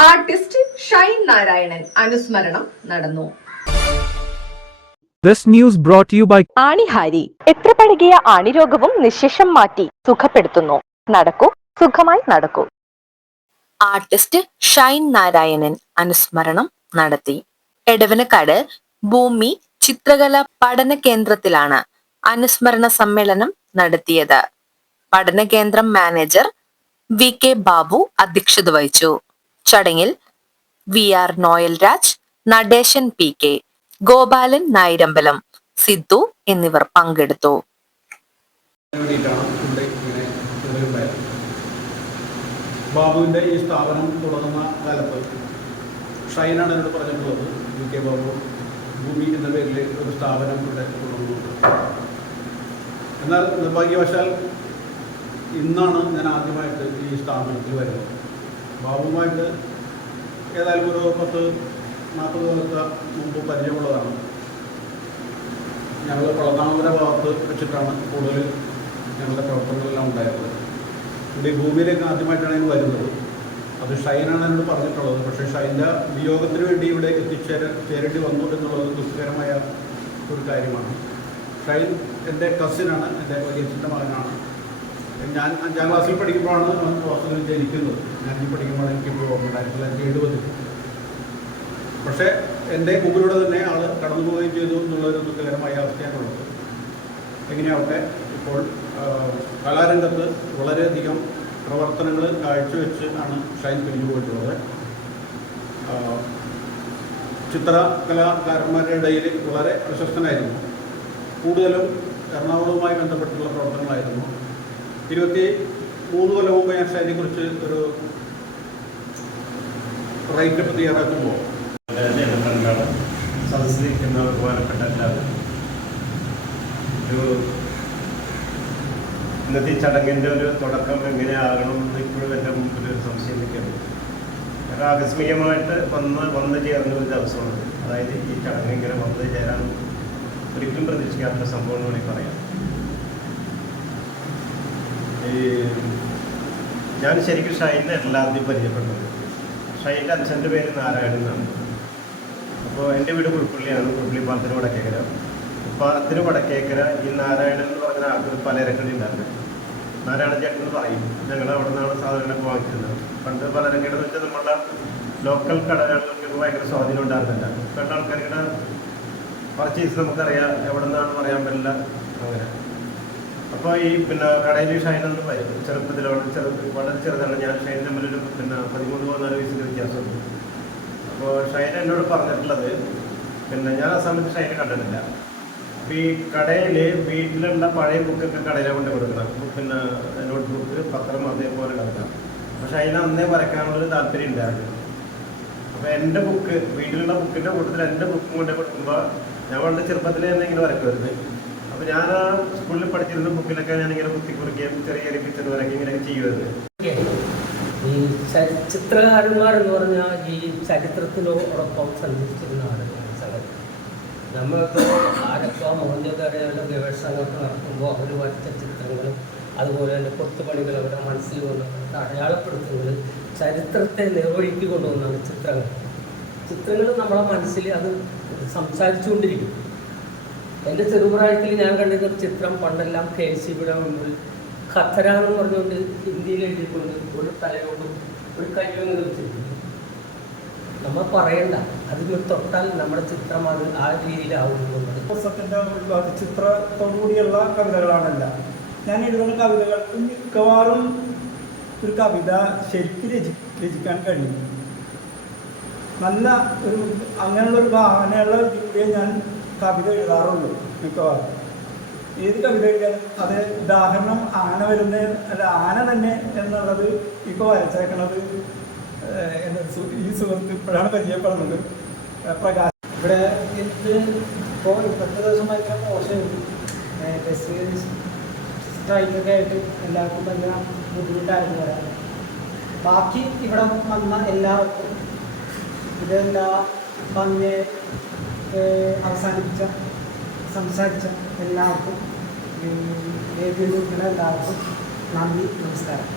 Artist Shine Narayanan അനുസ്മരണം നടന്നു. This news brought to you by ആണിഹാരി. എത്ര പഴകിയ ആണിരോഗവും നിശേഷം മാറ്റി സുഖപ്പെടുത്തുന്നു. നടക്കൂ, സുഖമായി നടക്കൂ. ആർട്ടിസ്റ്റ് ഷൈൻ നാരായണൻ അനുസ്മരണം നടത്തി. എടവനക്കാട് ഭൂമി ചിത്രകല പഠന കേന്ദ്രത്തിലാണ് അനുസ്മരണ സമ്മേളനം നടത്തിയത്. പഠന കേന്ദ്രം മാനേജർ VK ബാബു അധ്യക്ഷത വഹിച്ചു. ചടങ്ങിൽ VR നോയൽ രാജ്, നടേശൻ PK, ഗോപാലൻ നായിരമ്പലം, സിദ്ധു എന്നിവർ പങ്കെടുത്തു. ബാബുവിൻ്റെ ഈ സ്ഥാപനം തുടങ്ങുന്ന കാലത്ത് ഷൈനാണ് എന്നോട് പറഞ്ഞിട്ടുള്ളത്, VK ബാബു ഭൂമി എന്ന പേരിൽ ഒരു സ്ഥാപനം ഇവിടെ തുടങ്ങുന്നുണ്ട്. എന്നാൽ നിർഭാഗ്യവശാൽ ഇന്നാണ് ഞാൻ ആദ്യമായിട്ട് ഈ സ്ഥാപനത്തിൽ വരുന്നത്. ബാബുവുമായിട്ട് ഏതായാലും ഒരു 10-40 കൊല്ലത്തെ മുമ്പ് പരിചയമുള്ളതാണ്. ഞങ്ങൾ പളത്താമര ഭാഗത്ത് വെച്ചിട്ടാണ് കൂടുതൽ ഞങ്ങളുടെ പ്രവർത്തനങ്ങളെല്ലാം ഉണ്ടായിരുന്നത്. ഇവിടെ ഈ ഭൂമിയിലേക്ക് ആദ്യമായിട്ടാണ് ഞാൻ വരുന്നത്. അത് ഷൈനാണ് എന്നോട് പറഞ്ഞിട്ടുള്ളത്. പക്ഷേ ഷൈൻ്റെ വിയോഗത്തിന് വേണ്ടി ഇവിടെ ചേരേണ്ടി വന്നു എന്നുള്ളത് ദുഃഖകരമായ ഒരു കാര്യമാണ്. ഷൈൻ എൻ്റെ കസിനാണ്, എൻ്റെ വലിയച്ഛൻ്റെ മകനാണ്. ഞാൻ 5ാം ക്ലാസ്സിൽ പഠിക്കുമ്പോഴാണ് അവൻ ഹോസ്റ്റലിൽ ജനിക്കുന്നത്. ഞാൻ പഠിക്കുമ്പോൾ എനിക്കിപ്പോൾ ഓർമ്മ 1970. പക്ഷേ എൻ്റെ മുമ്പിലൂടെ തന്നെ ആൾ കടന്നു പോവുകയും ചെയ്തു എന്നുള്ളൊരു ദുഃഖകരമായ അവസ്ഥയാണുള്ളത്. എങ്ങനെയാവട്ടെ, ഇപ്പോൾ കലാരംഗത്ത് വളരെയധികം പ്രവർത്തനങ്ങൾ കാഴ്ചവെച്ച് ആണ് ഷൈൻ പിരിഞ്ഞു പോയിട്ടുള്ളത്. ചിത്രകലാകാരന്മാരുടെ ഇടയിൽ വളരെ പ്രശസ്തനായിരുന്നു. കൂടുതലും എറണാകുളവുമായി ബന്ധപ്പെട്ടുള്ള പ്രവർത്തനങ്ങളായിരുന്നു. 23 കൊല്ലം മുമ്പ് ഞാൻ ഷൈനെക്കുറിച്ച് ഒരു റൈറ്റപ്പ് തയ്യാറാക്കുമ്പോൾ സദസ്സിലിരിക്കുന്ന ബഹുമാനപ്പെട്ട എല്ലാവരും, ഇന്നത്തെ ചടങ്ങിൻ്റെ ഒരു തുടക്കം എങ്ങനെയാകണം എന്ന് ഇപ്പോഴും എൻ്റെ മുമ്പിൽ ഒരു സംശയം നിൽക്കുന്നു. കാരണം ആകസ്മികമായിട്ട് വന്ന് ചേർന്ന ഒരു ദിവസമാണ്. അതായത് ഈ ചടങ്ങ് ഇങ്ങനെ വന്ന് ചേരാൻ ഒരിക്കലും പ്രതീക്ഷിക്കാത്ത സംഭവം എന്ന് വേണമെങ്കിൽ പറയാം. ഞാൻ ശരിക്കും ഷൈനെ എല്ലാവരും പരിചയപ്പെട്ടത്. ഷൈൻ്റെ അച്ഛൻ്റെ പേര് നാരായണൻ എന്നാണ്. അപ്പോൾ എൻ്റെ വീട് പുൽപ്പള്ളിയാണ്, പുൽപ്പള്ളി പാലത്തിന് വടക്കേക്കര. പാലത്തിന് വടക്കേക്കര ഈ നാരായണൻ എന്ന് പറഞ്ഞ ആൾക്ക് പലചരക്കടി ഉണ്ടായിരുന്നു. നാരായണ ചേട്ടൻ എന്ന് പറയും. ഞങ്ങൾ അവിടെ നിന്നാണ് സാധനങ്ങൾ വാങ്ങിച്ചിരുന്നത്. പണ്ട് പലചരക്കടി എന്ന് വെച്ചാൽ നമ്മളുടെ ലോക്കൽ കടകൾക്ക് ഭയങ്കര സ്വാധീനം ഉണ്ടായിരുന്നില്ല. പല ആൾക്കാരുടെ പർച്ചേസ് നമുക്കറിയാം, എവിടെ നിന്നാണെന്ന് പറയാൻ പറ്റില്ല. അങ്ങനെ അപ്പോൾ ഈ കടയിൽ ഷൈനൊന്നും വരും. വളരെ ചെറുതാണ്. ഞാൻ ഷൈൻ തമ്മിലൊരു 13-14 വയസ്സിൻ്റെ വ്യത്യാസമുണ്ട്. അപ്പോൾ ഷൈൻ എന്നോട് പറഞ്ഞിട്ടുള്ളത്, ഞാൻ ആ സമയത്ത് ഷൈനെ കണ്ടിട്ടില്ല. അപ്പോൾ ഈ കടയിൽ വീട്ടിലുള്ള പഴയ ബുക്കൊക്കെ കടയിലാണ് കൊണ്ട് കൊടുക്കണം. നോട്ട് ബുക്ക്, പത്രം അതേപോലെ കിടക്കാം. പക്ഷെ അതിന് അന്നേ വരയ്ക്കാനുള്ളൊരു താല്പര്യം ഉണ്ടായിരുന്നു. അപ്പോൾ എൻ്റെ ബുക്ക്, വീട്ടിലുള്ള ബുക്കിൻ്റെ കൂട്ടത്തിൽ എൻ്റെ ബുക്കും കൊണ്ട് കൊടുക്കുമ്പോൾ ഞാൻ വളരെ ചെറുപ്പത്തിൽ തന്നെ ഇങ്ങനെ വരയ്ക്കുമായിരുന്നു. അപ്പോൾ ഞാൻ ആ സ്കൂളിൽ പഠിച്ചിരുന്ന ബുക്കിലൊക്കെ ഞാനിങ്ങനെ കുത്തിക്കുറിക്കുകയും ചെറിയ ചെറിയ പിക്ചർ വരയ്ക്കുകയും ഇങ്ങനെയൊക്കെ ചെയ്യുമായിരുന്നു. ഈ ചിത്രകാരന്മാരെന്ന് പറഞ്ഞാൽ ഈ ചരിത്രത്തിനോടൊപ്പം സഞ്ചരിച്ചിരുന്ന ആളുകളാണ്. നമ്മൾക്ക് ആരൊക്കെ മോഹൻജോദാരയുടെ ഗവേഷണങ്ങളൊക്കെ നടത്തുമ്പോൾ അവർ വരച്ച ചിത്രങ്ങളും അതുപോലെ തന്നെ കൊത്തുപണികൾ അവരുടെ മനസ്സിൽ കൊണ്ടുവന്നിട്ട് അടയാളപ്പെടുത്തുന്നത് ചരിത്രത്തെ നിർവഹിക്ക് കൊണ്ടുവന്നാണ് ചിത്രങ്ങൾ. ചിത്രങ്ങൾ നമ്മളെ മനസ്സിൽ അത് സംസാരിച്ചുകൊണ്ടിരിക്കും. എൻ്റെ ചെറുപ്രായത്തിൽ ഞാൻ കണ്ടിരുന്ന ചിത്രം പണ്ടെല്ലാം KCBയുടെ മുമ്പിൽ ഖത്തര എന്ന് പറഞ്ഞുകൊണ്ട് ഹിന്ദിയിൽ എഴുതിക്കൊണ്ട് ഒരു തലയോടും ഒരു കയ്യും വെച്ചിട്ടുണ്ട്. നമ്മൾ പറയണ്ട, അതിന് തൊട്ടാൽ നമ്മുടെ ചിത്രം അത് ആ രീതിയിലാവുന്നുണ്ട്. ചിത്രത്തോടുകൂടിയുള്ള കവിതകളാണല്ല ഞാൻ എഴുതുന്ന കവിതകൾ. മിക്കവാറും ഒരു കവിത ശരിക്കും രചിക്കാൻ കഴിയും. നല്ല ഒരു അങ്ങനെയുള്ളൊരു ഭാവനയുള്ള രീതിയെ ഞാൻ കവിത എഴുതാറുള്ളൂ മിക്കവാറും. ഏത് കവിത എഴുതിയാലും അത് ഉദാഹരണം ആന വരുന്ന അല്ല ആന തന്നെ എന്നുള്ളത് ഇപ്പോൾ വരച്ചേക്കണത് ഈ സുഹൃത്ത് ഇപ്പോഴാണ് പരിചയപ്പെടുന്നത്, പ്രകാശ്. ഇവിടെ ഇപ്പോൾ ഇപ്പോഴത്തെ ദിവസം ഭയങ്കര മോശമായിരുന്നു. ബസ് സ്ട്രൈക്കൊക്കെ ആയിട്ട് എല്ലാവർക്കും ഭയങ്കര ബുദ്ധിമുട്ടായിരുന്നു വരാൻ. ബാക്കി ഇവിടെ വന്ന എല്ലാവർക്കും ഇതെല്ലാം പറഞ്ഞ് സംസാരിച്ച എല്ലാവർക്കും വേദിയിൽ നിൽക്കുന്ന എല്ലാവർക്കും നന്ദി, നമസ്കാരം.